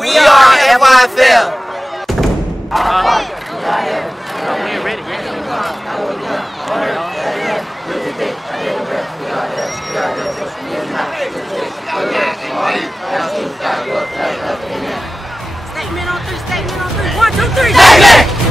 We are FYFL. We ain't ready yet. Statement on three, statement on three. 1, 2, 3, statement!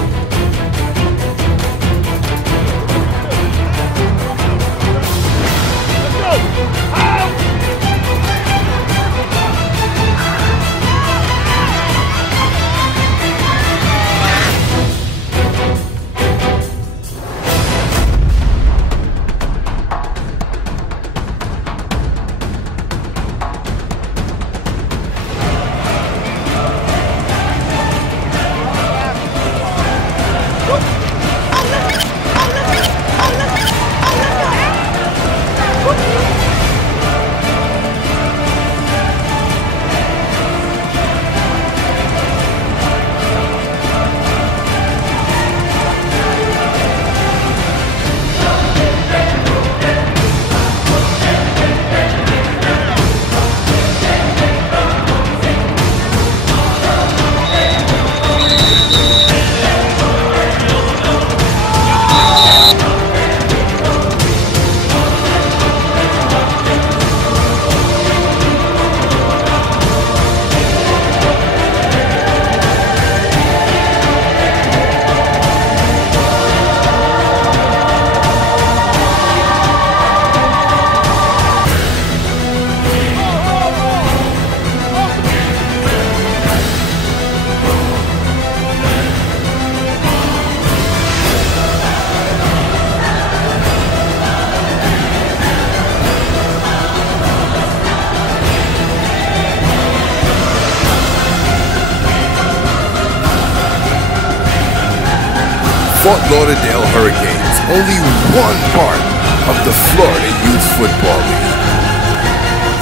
Fort Lauderdale Hurricanes, only one part of the Florida Youth Football League.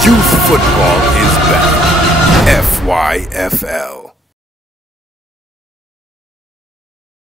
Youth football is back. FYFL.